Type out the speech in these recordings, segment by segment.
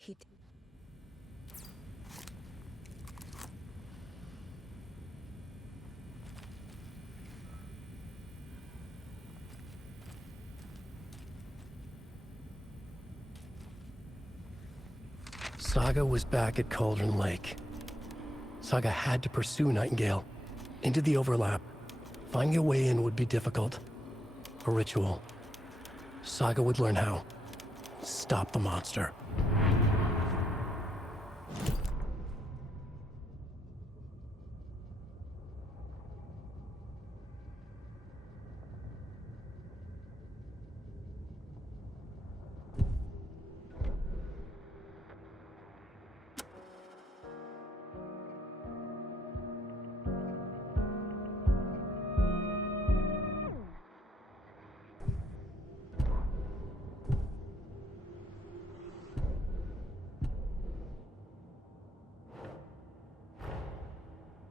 He Saga was back at Cauldron Lake. Saga had to pursue Nightingale into the overlap. Finding a way in would be difficult. A ritual. Saga would learn how. Stop the monster.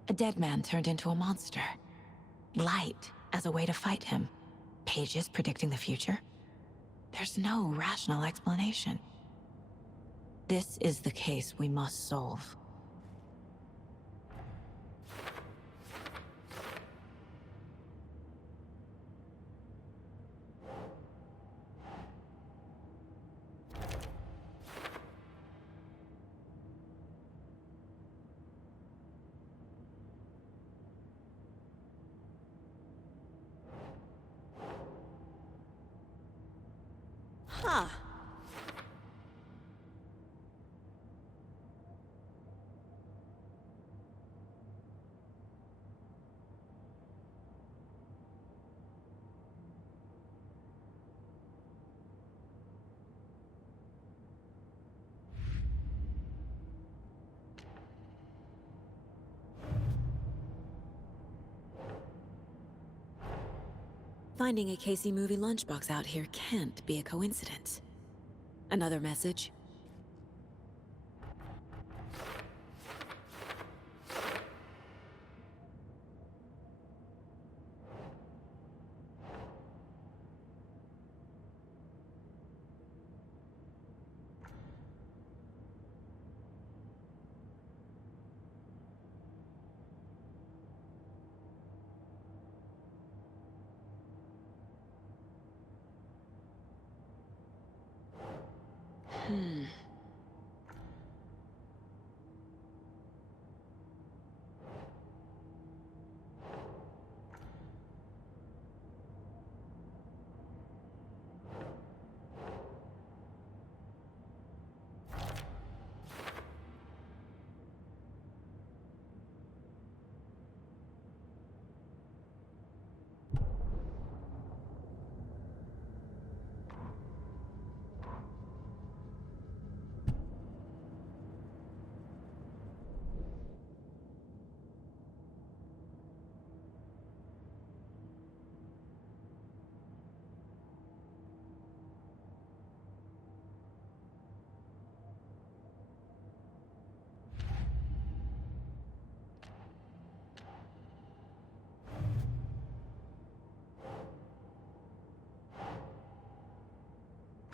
A dead man turned into a monster. Light as a way to fight him. Pages predicting the future. There's no rational explanation. This is the case we must solve. Huh. Finding a Casey movie lunchbox out here can't be a coincidence. Another message?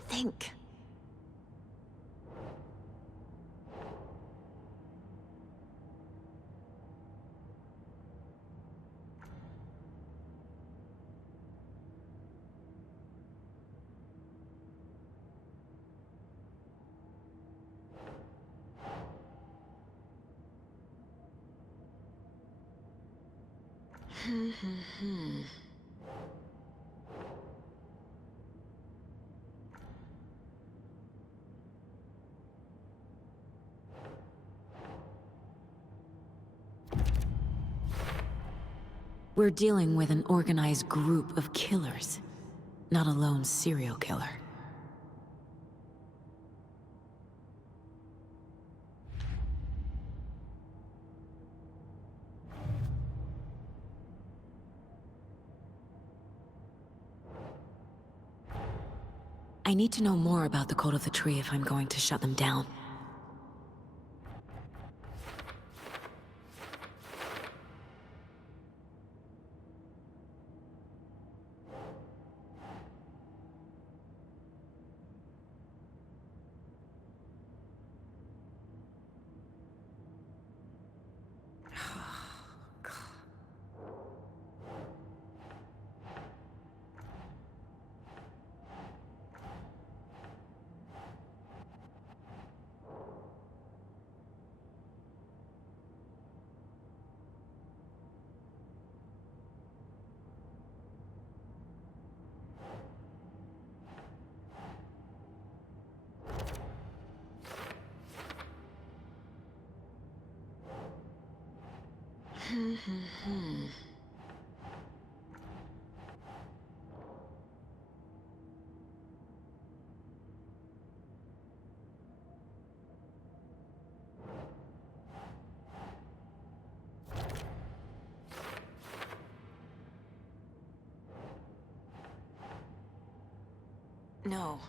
Think. We're dealing with an organized group of killers, not a lone serial killer. I need to know more about the Code of the Tree if I'm going to shut them down. No.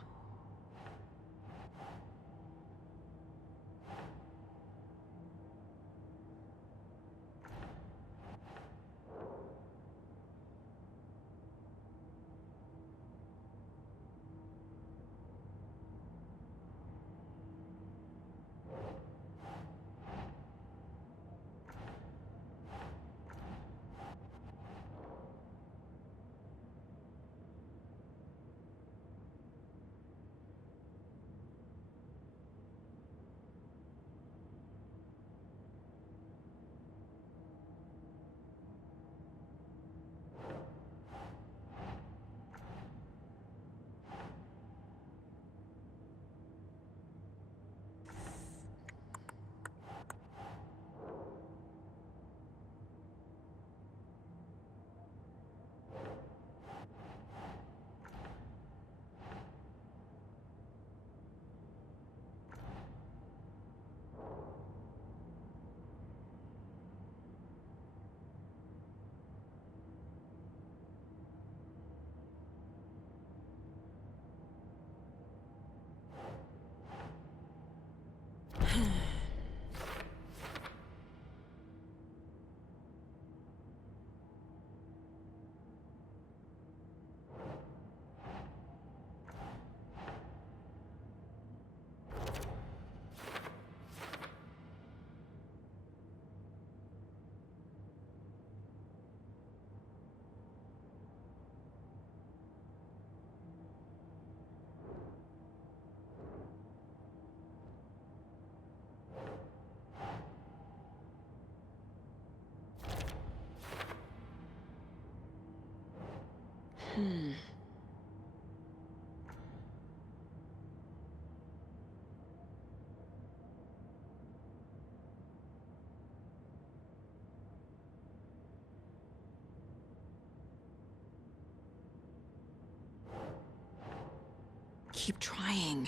Keep trying.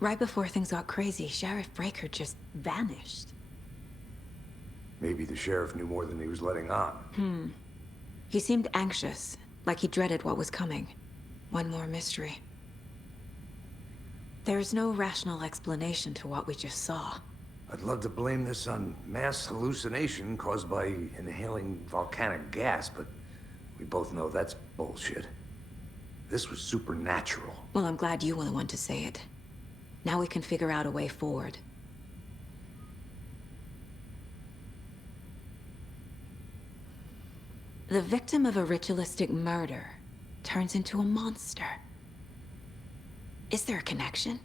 Right before things got crazy, Sheriff Breaker just vanished. Maybe the sheriff knew more than he was letting on. He seemed anxious, like he dreaded what was coming. One more mystery. There's no rational explanation to what we just saw. I'd love to blame this on mass hallucination caused by inhaling volcanic gas, but we both know that's bullshit. This was supernatural. Well, I'm glad you were the one to say it. Now we can figure out a way forward. The victim of a ritualistic murder turns into a monster. Is there a connection?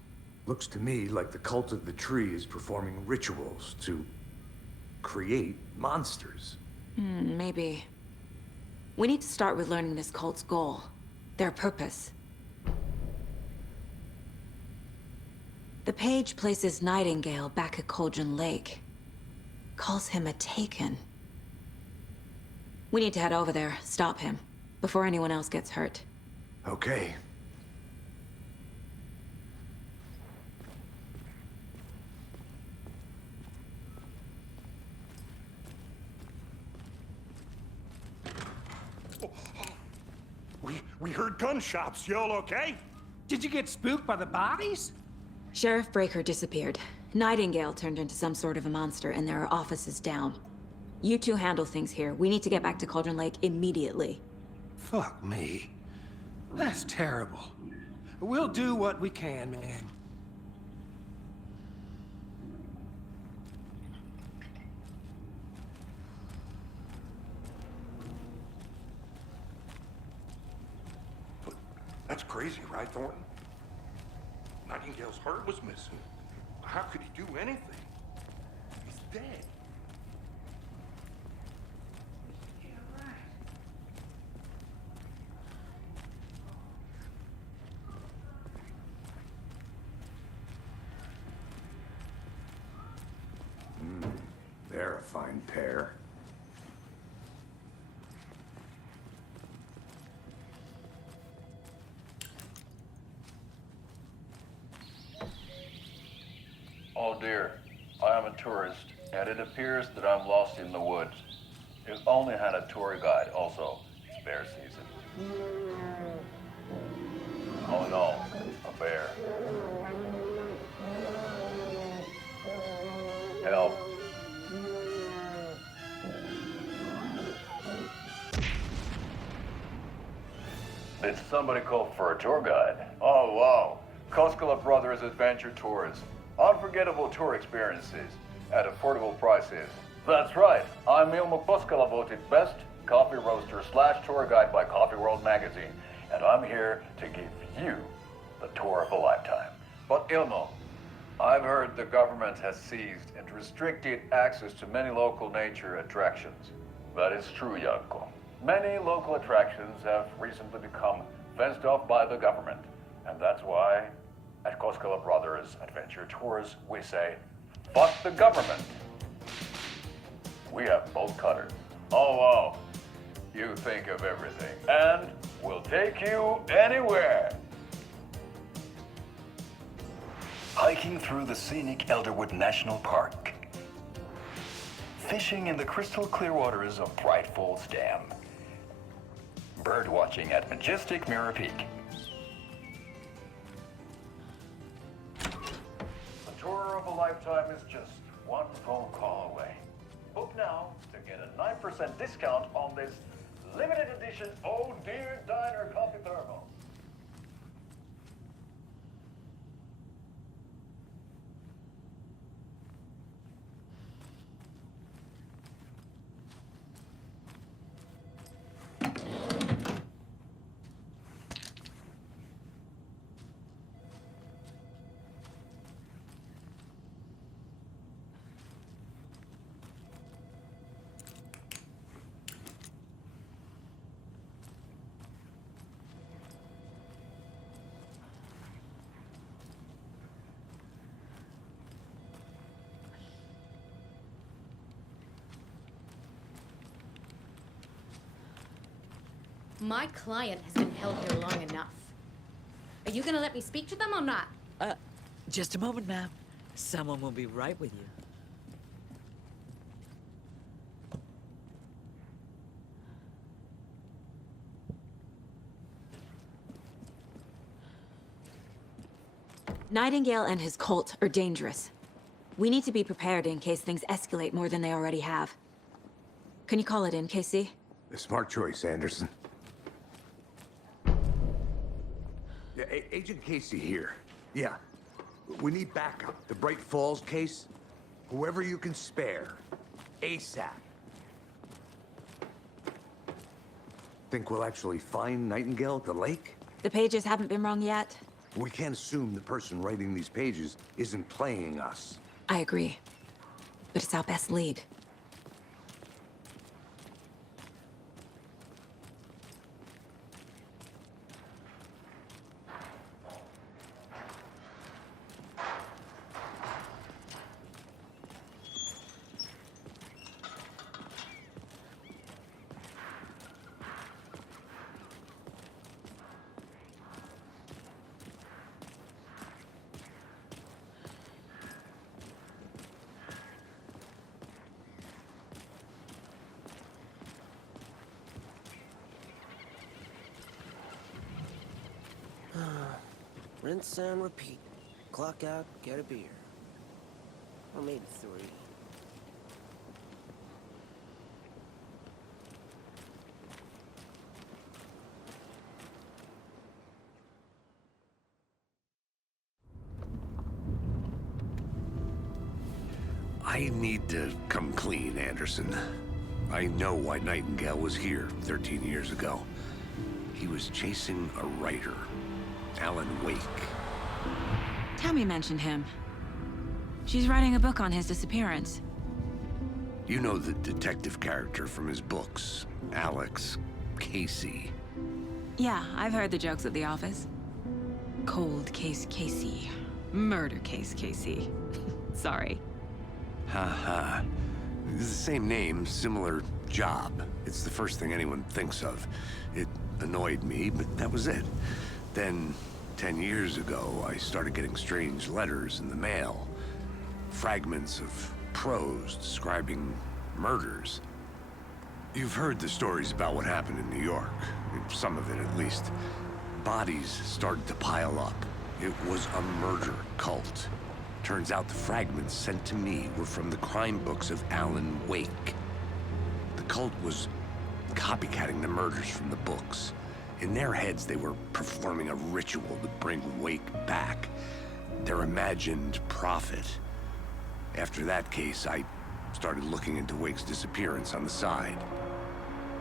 Looks to me like the cult of the tree is performing rituals to create monsters. Maybe. We need to start with learning this cult's goal. Their purpose. The page places Nightingale back at Cauldron Lake. Calls him a Taken. We need to head over there, stop him, before anyone else gets hurt. Okay. We heard gunshots. You all okay? Did you get spooked by the bodies? Sheriff Breaker disappeared. Nightingale turned into some sort of a monster, and there are offices down. You two handle things here. We need to get back to Cauldron Lake immediately. Fuck me. That's terrible. We'll do what we can, man. That's crazy, right, Thornton? Nightingale's heart was missing. How could he do anything? He's dead. Yeah, right. They're a fine pair. Oh dear, I am a tourist, and it appears that I'm lost in the woods. If only had a tour guide also. It's bear season. Oh no, a bear. Help. Did somebody call for a tour guide? Oh wow, Tᴇʀᴏ Brothers Adventure Tours. Unforgettable tour experiences at affordable prices. That's right, I'm Aīļ voted best coffee roaster / tour guide by Coffee World magazine, and I'm here to give you the tour of a lifetime. But Ilmo, I've heard the government has seized and restricted access to many local nature attractions. That is true, Janko. Many local attractions have recently become fenced off by the government, and that's why at Tᴇʀᴏ Brothers Adventure Tours, we say, fuck the government. We have both cutters. Oh, wow. You think of everything. And we'll take you anywhere. Hiking through the scenic Elderwood National Park. Fishing in the crystal clear waters of Bright Falls Dam. Bird watching at majestic Mirror Peak. Tour of a lifetime is just one phone call away. Book now to get a 9% discount on this limited edition Oh Dear Diner coffee thermal. My client has been held here long enough. Are you gonna let me speak to them or not? Just a moment, ma'am. Someone will be right with you. Nightingale and his cult are dangerous. We need to be prepared in case things escalate more than they already have. Can you call it in, KC? A smart choice, Anderson. Yeah, Agent Casey here. Yeah. We need backup. The Bright Falls case. Whoever you can spare. ASAP. Think we'll actually find Nightingale at the lake? The pages haven't been wrong yet. We can't assume the person writing these pages isn't playing us. I agree. But it's our best lead. Rinse and repeat. Clock out, get a beer. Or maybe 3. I need to come clean, Anderson. I know why Nightingale was here 13 years ago. He was chasing a writer, Alan Wake. Tammy mentioned him. She's writing a book on his disappearance. You know the detective character from his books, Alex Casey. Yeah, I've heard the jokes at the office. Cold case Casey. Murder case Casey. Sorry. Haha. It's the same name, similar job. It's the first thing anyone thinks of. It annoyed me, but that was it. Then, 10 years ago, I started getting strange letters in the mail. Fragments of prose describing murders. You've heard the stories about what happened in New York. Some of it, at least. Bodies started to pile up. It was a murder cult. Turns out the fragments sent to me were from the crime books of Alan Wake. The cult was copycatting the murders from the books. In their heads, they were performing a ritual to bring Wake back. Their imagined prophet. After that case, I started looking into Wake's disappearance on the side.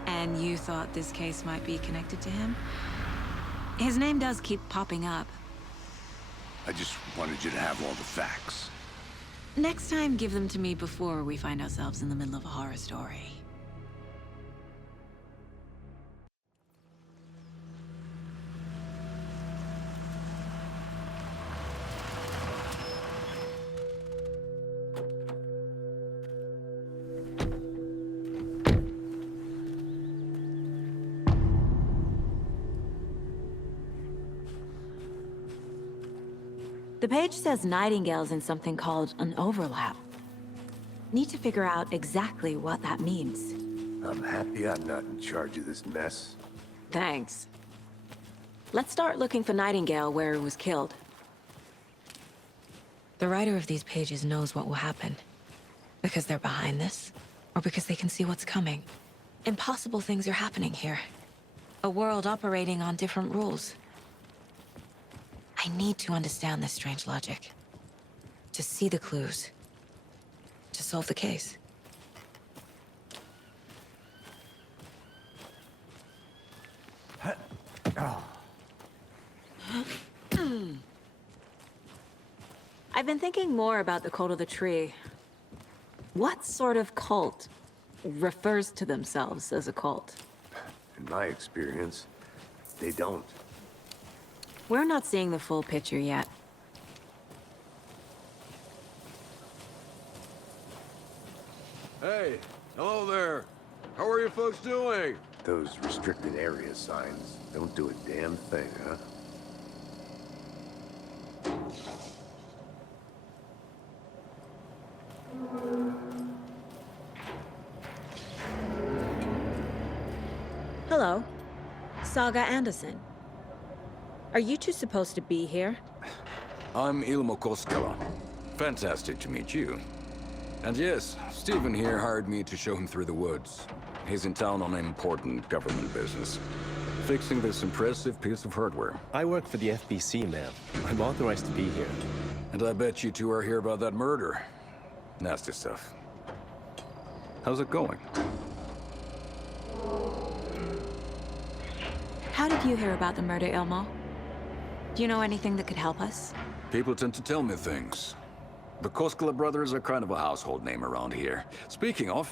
And you thought this case might be connected to him? His name does keep popping up. I just wanted you to have all the facts. Next time, give them to me before we find ourselves in the middle of a horror story. The page says Nightingale's in something called an overlap. Need to figure out exactly what that means. I'm happy I'm not in charge of this mess. Thanks. Let's start looking for Nightingale where he was killed. The writer of these pages knows what will happen. Because they're behind this, or because they can see what's coming. Impossible things are happening here. A world operating on different rules. I need to understand this strange logic. To see the clues. To solve the case. I've been thinking more about the cult of the tree. What sort of cult refers to themselves as a cult? In my experience, they don't. We're not seeing the full picture yet. Hey, hello there. How are you folks doing? Those restricted area signs don't do a damn thing, huh? Hello. Saga Anderson. Are you two supposed to be here? I'm Ilmo Koskela. Fantastic to meet you. And yes, Stephen here hired me to show him through the woods. He's in town on important government business. Fixing this impressive piece of hardware. I work for the FBC, ma'am. I'm authorized to be here. And I bet you two are here about that murder. Nasty stuff. How's it going? How did you hear about the murder, Ilmo? Do you know anything that could help us? People tend to tell me things. The Koskela brothers are kind of a household name around here. Speaking of,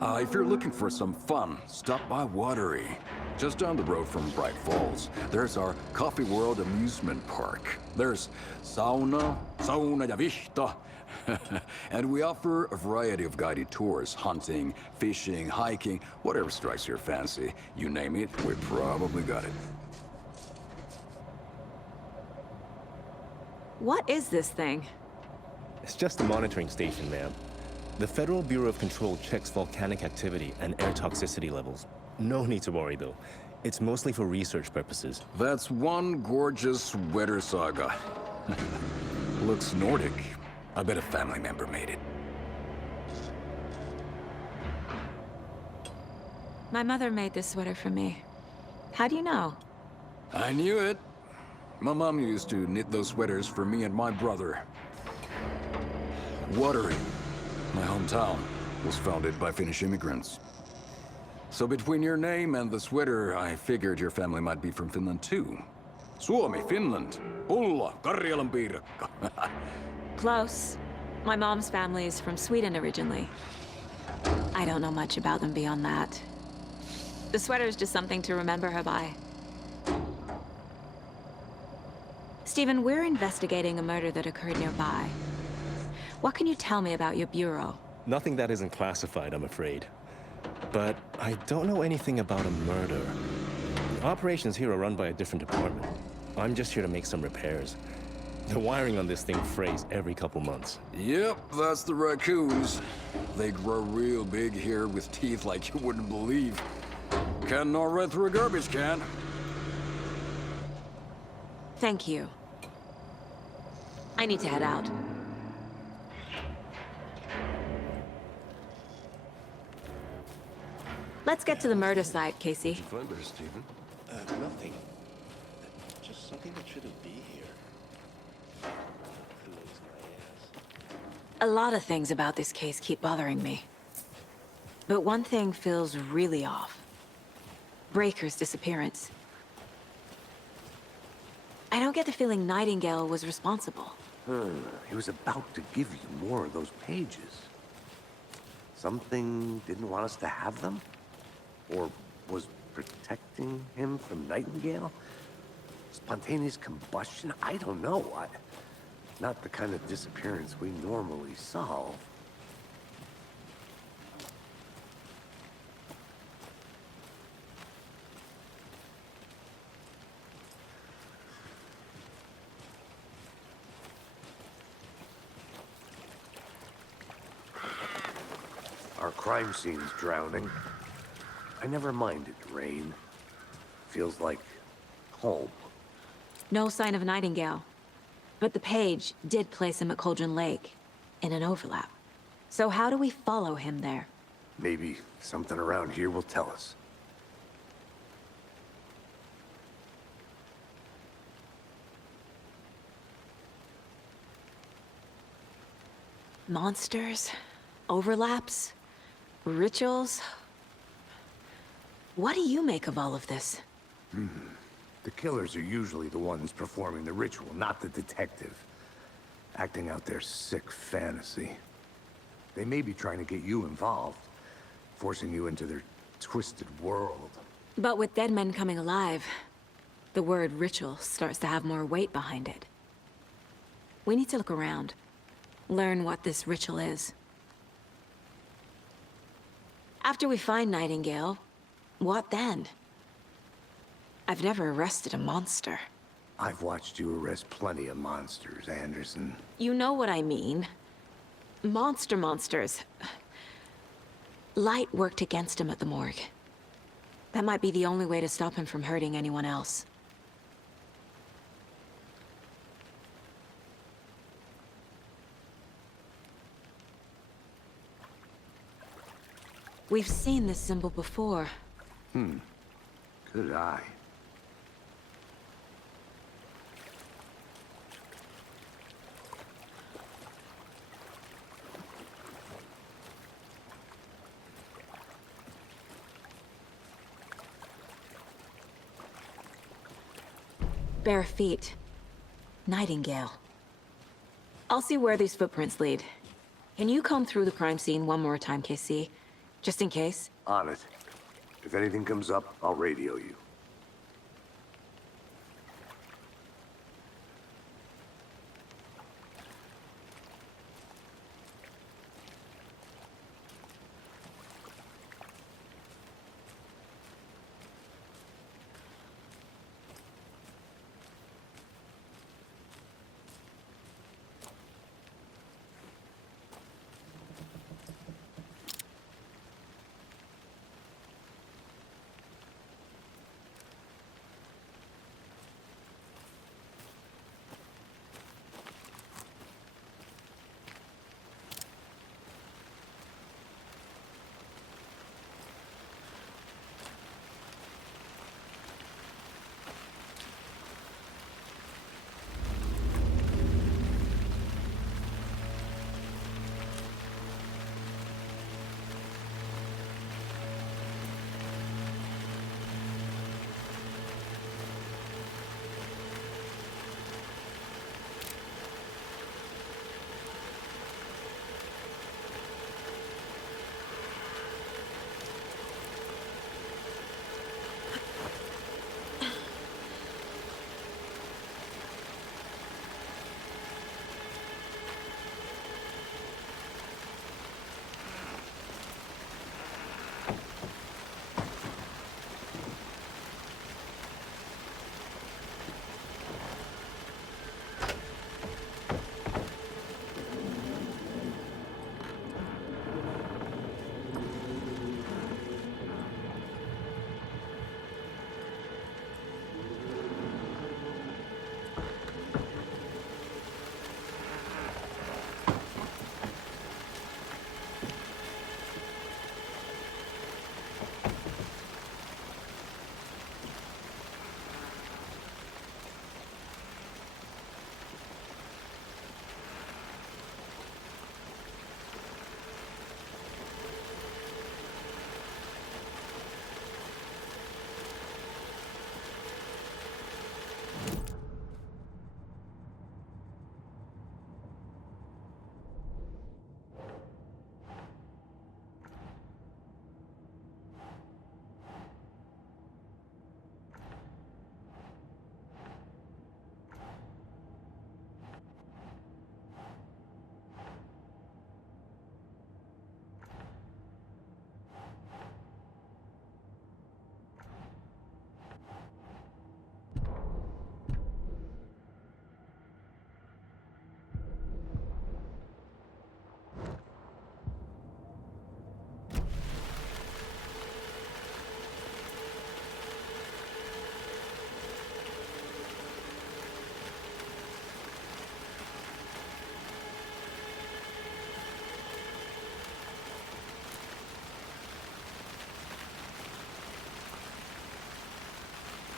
if you're looking for some fun, stop by Watery. Just down the road from Bright Falls, there's our Coffee World amusement park. There's sauna ja vihta. And we offer a variety of guided tours, hunting, fishing, hiking, whatever strikes your fancy. You name it, we probably got it. What is this thing? It's just a monitoring station, ma'am. The Federal Bureau of Control checks volcanic activity and air toxicity levels. No need to worry, though. It's mostly for research purposes. That's one gorgeous weather saga. Looks Nordic. I bet a family member made it. My mother made this sweater for me. How do you know? I knew it. My mom used to knit those sweaters for me and my brother. Watery, my hometown, was founded by Finnish immigrants. So between your name and the sweater, I figured your family might be from Finland too. Suomi, Finland. Ulla, Karjalan piirakka. Close. My mom's family is from Sweden originally. I don't know much about them beyond that. The sweater's just something to remember her by. Stephen, we're investigating a murder that occurred nearby. What can you tell me about your bureau? Nothing that isn't classified, I'm afraid. But I don't know anything about a murder. Operations here are run by a different department. I'm just here to make some repairs. The wiring on this thing frays every couple months. Yep, that's the raccoons. They grow real big here with teeth like you wouldn't believe. Can gnaw right through a garbage can. Thank you. I need to head out. Let's get to the murder site, Casey. Find her, Stephen. Nothing. Just something that shouldn't be here. A lot of things about this case keep bothering me. But one thing feels really off. Breaker's disappearance. I don't get the feeling Nightingale was responsible. He was about to give you more of those pages. Something didn't want us to have them? Or was protecting him from Nightingale? Spontaneous combustion? I don't know. Not the kind of disappearance we normally solve. Our crime scene's drowning. I never minded rain. Feels like home. No sign of Nightingale. But the page did place him at Cauldron Lake, in an overlap. So how do we follow him there? Maybe something around here will tell us. Monsters? Overlaps? Rituals? What do you make of all of this? The killers are usually the ones performing the ritual, not the detective. Acting out their sick fantasy. They may be trying to get you involved, forcing you into their twisted world. But with dead men coming alive, the word ritual starts to have more weight behind it. We need to look around. Learn what this ritual is. After we find Nightingale, what then? I've never arrested a monster. I've watched you arrest plenty of monsters, Anderson. You know what I mean. Monsters. Light worked against him at the morgue. That might be the only way to stop him from hurting anyone else. We've seen this symbol before. Good eye. Bare feet. Nightingale. I'll see where these footprints lead. Can you comb through the crime scene one more time, KC? Just in case? On it. If anything comes up, I'll radio you.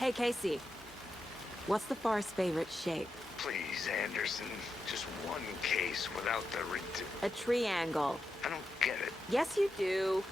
Hey, Casey. What's the forest's favorite shape? Please, Anderson. Just one case without the A triangle. I don't get it. Yes, you do.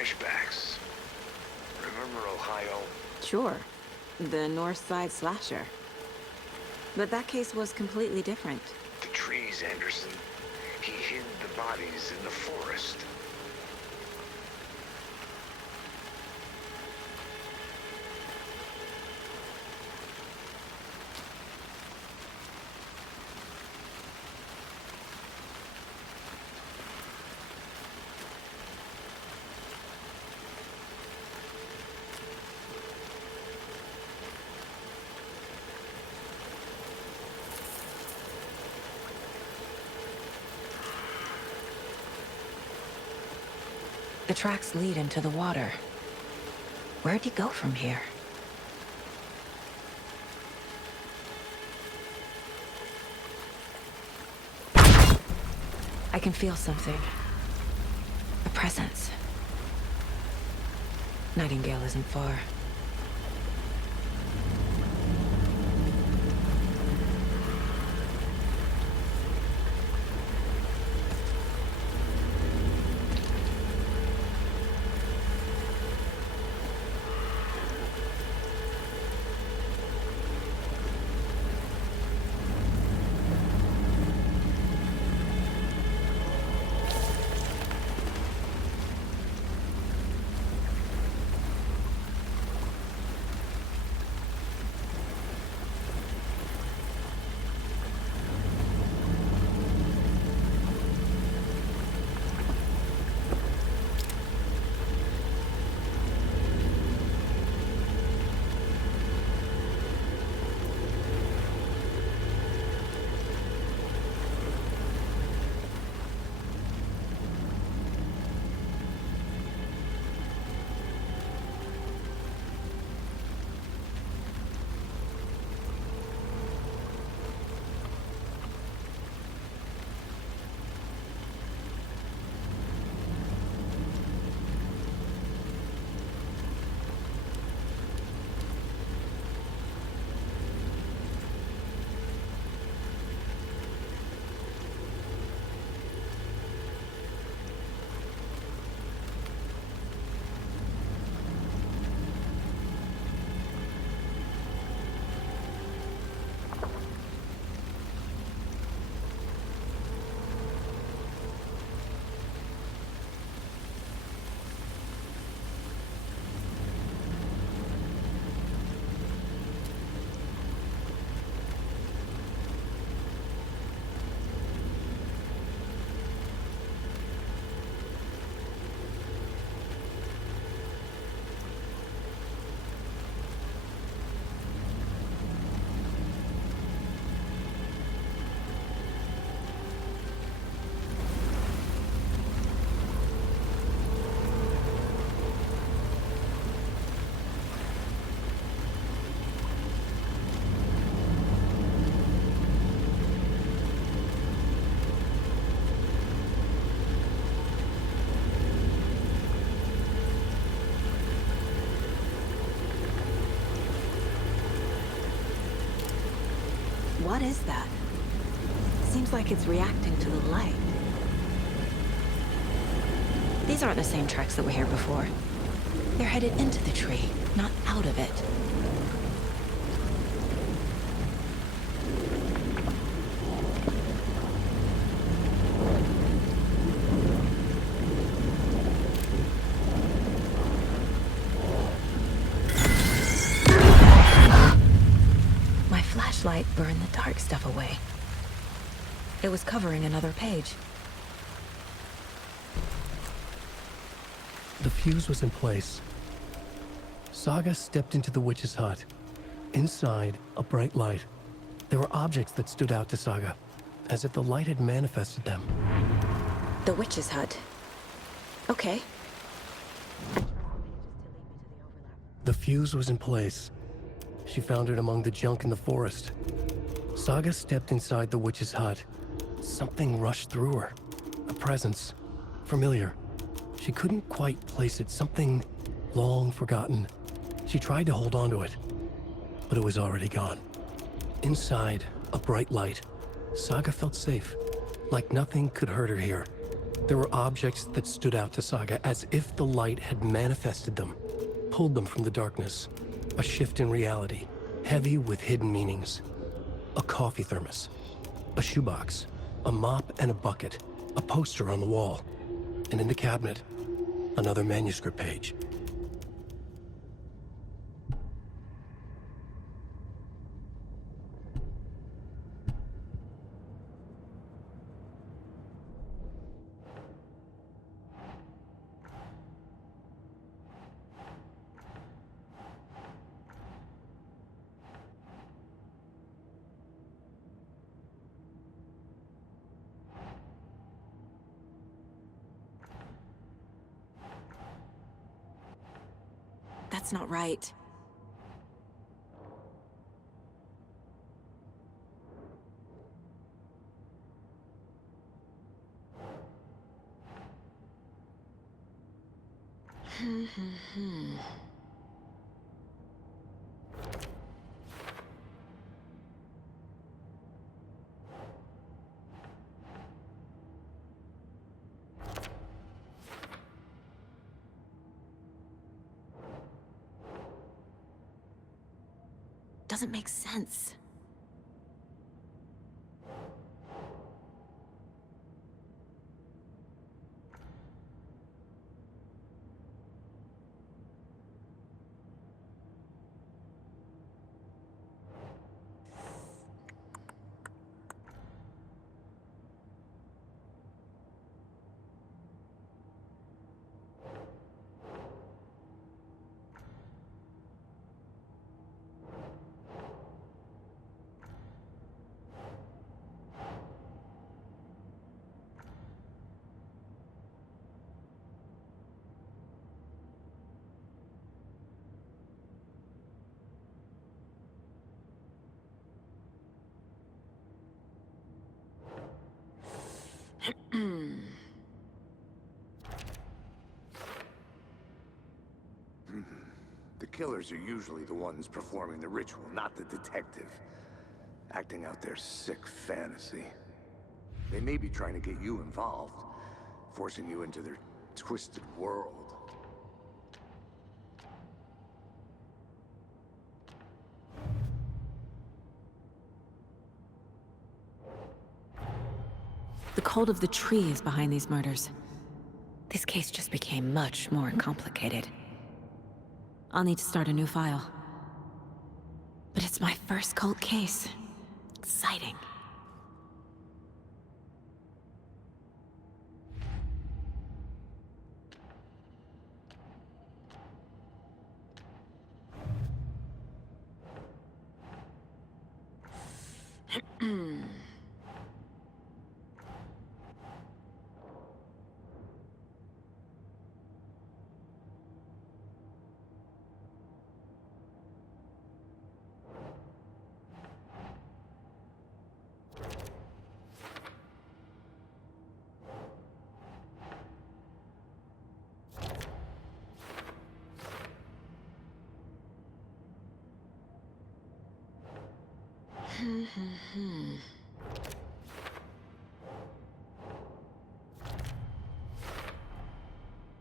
Flashbacks. Remember Ohio? Sure. The North Side slasher. But that case was completely different. The trees, Anderson. He hid the bodies in the forest. The tracks lead into the water. Where'd he go from here? I can feel something. A presence. Nightingale isn't far. What is that? Seems like it's reacting to the light. These aren't the same tracks that were here before. They're headed into the tree, not out of it. My flashlight burned the dark stuff away. It was covering another page. The fuse was in place. Saga stepped into the witch's hut. Inside, a bright light. There were objects that stood out to Saga, as if the light had manifested them. The witch's hut. Okay. The fuse was in place. She found it among the junk in the forest. Saga stepped inside the witch's hut. Something rushed through her. A presence. Familiar. She couldn't quite place it. Something long forgotten. She tried to hold on to it, but it was already gone. Inside, a bright light. Saga felt safe, like nothing could hurt her here. There were objects that stood out to Saga as if the light had manifested them, pulled them from the darkness. A shift in reality, heavy with hidden meanings. A coffee thermos, a shoebox, a mop and a bucket, a poster on the wall, and in the cabinet, another manuscript page. That's not right. Doesn't make sense. The killers are usually the ones performing the ritual, not the detective. Acting out their sick fantasy. They may be trying to get you involved, forcing you into their twisted world. The cult of the tree is behind these murders. This case just became much more complicated. I'll need to start a new file. But it's my first cult case. Exciting.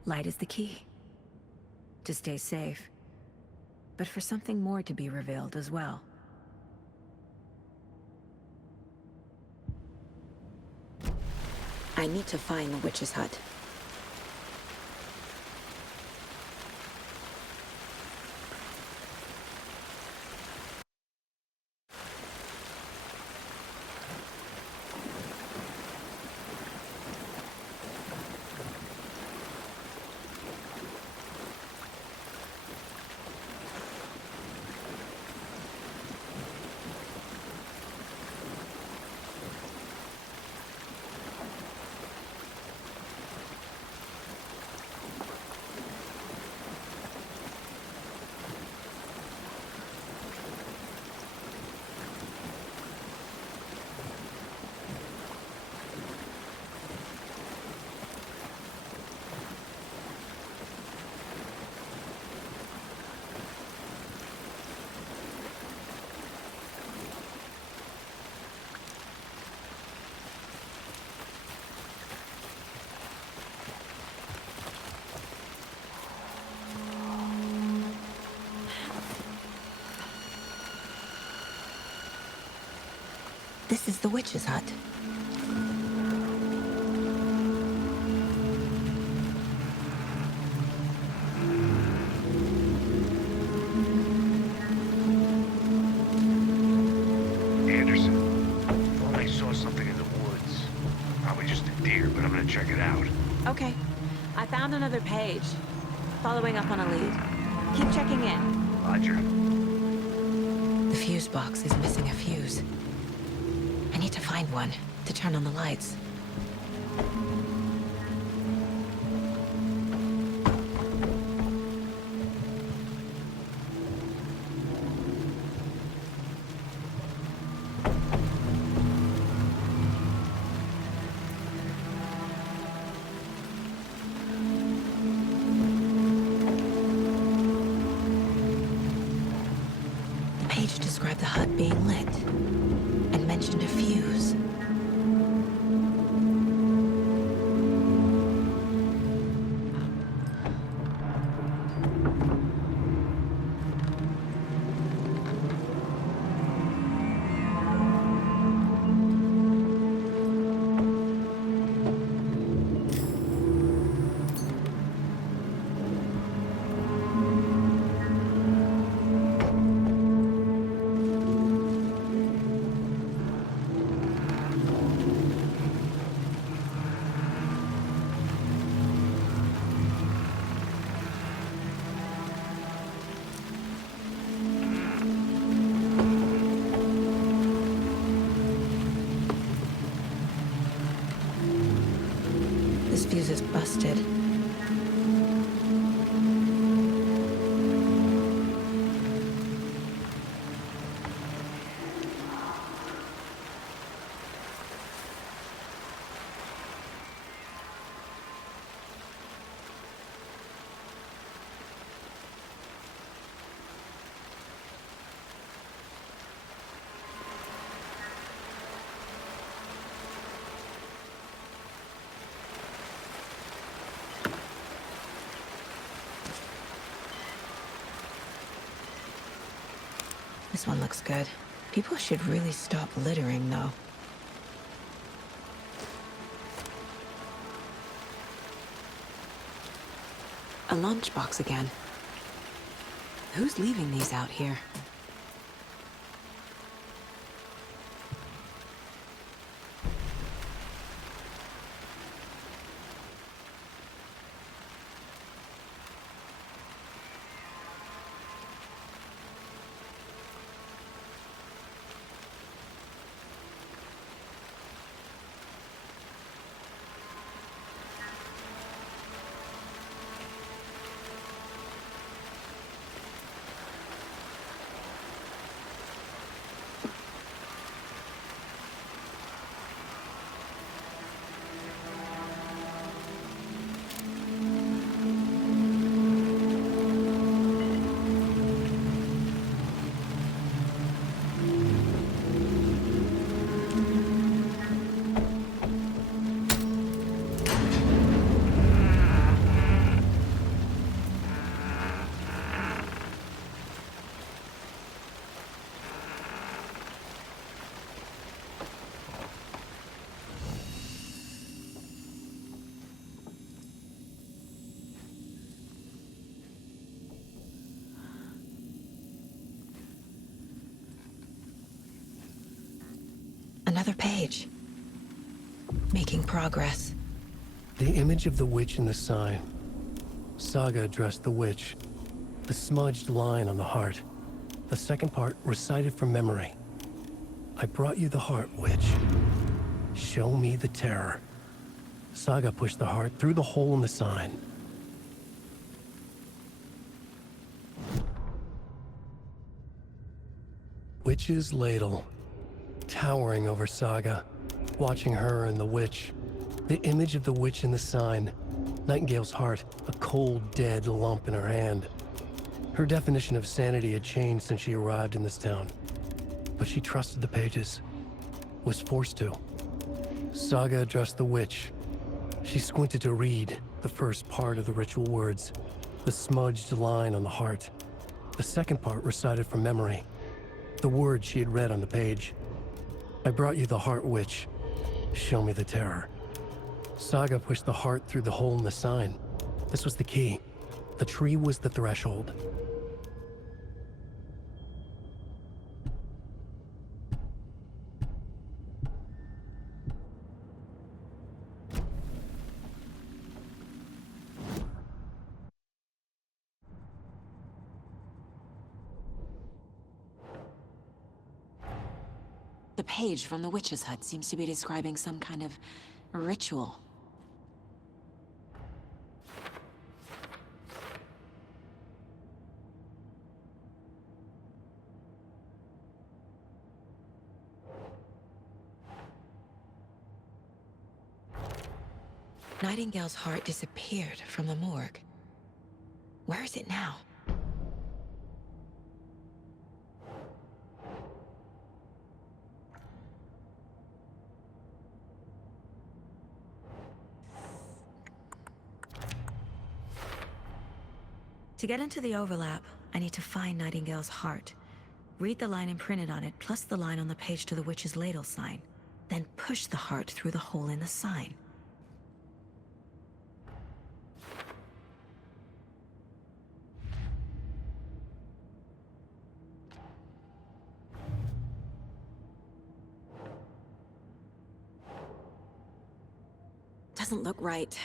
Light is the key. To stay safe. But for something more to be revealed as well. I need to find the witch's hut. This is the witch's hut. Anderson, thought I saw something in the woods. Probably just a deer, but I'm gonna check it out. Okay. I found another page. Following up on a lead. Keep checking in. Roger. The fuse box is missing a fuse. I need to find one to turn on the lights. The page described the hut being lit and mentioned a fuse. This fuse is busted. This one looks good. People should really stop littering, though. A lunchbox again. Who's leaving these out here? Another page. Making progress. The image of the witch in the sign. Saga addressed the witch. The smudged line on the heart. The second part recited from memory. I brought you the heart, witch. Show me the terror. Saga pushed the heart through the hole in the sign. Witch's ladle. Towering over Saga. Watching her and the witch. The image of the witch in the sign. Nightingale's heart, a cold, dead lump in her hand. Her definition of sanity had changed since she arrived in this town. But she trusted the pages. Was forced to. Saga addressed the witch. She squinted to read the first part of the ritual words. The smudged line on the heart. The second part recited from memory. The words she had read on the page. I brought you the heart, witch. Show me the terror. Saga pushed the heart through the hole in the sign. This was the key. The tree was the threshold. The page from the witch's hut seems to be describing some kind of ritual. Nightingale's heart disappeared from the morgue. Where is it now? To get into the overlap, I need to find Nightingale's heart. Read the line imprinted on it, plus the line on the page to the witch's ladle sign. Then push the heart through the hole in the sign. Doesn't look right.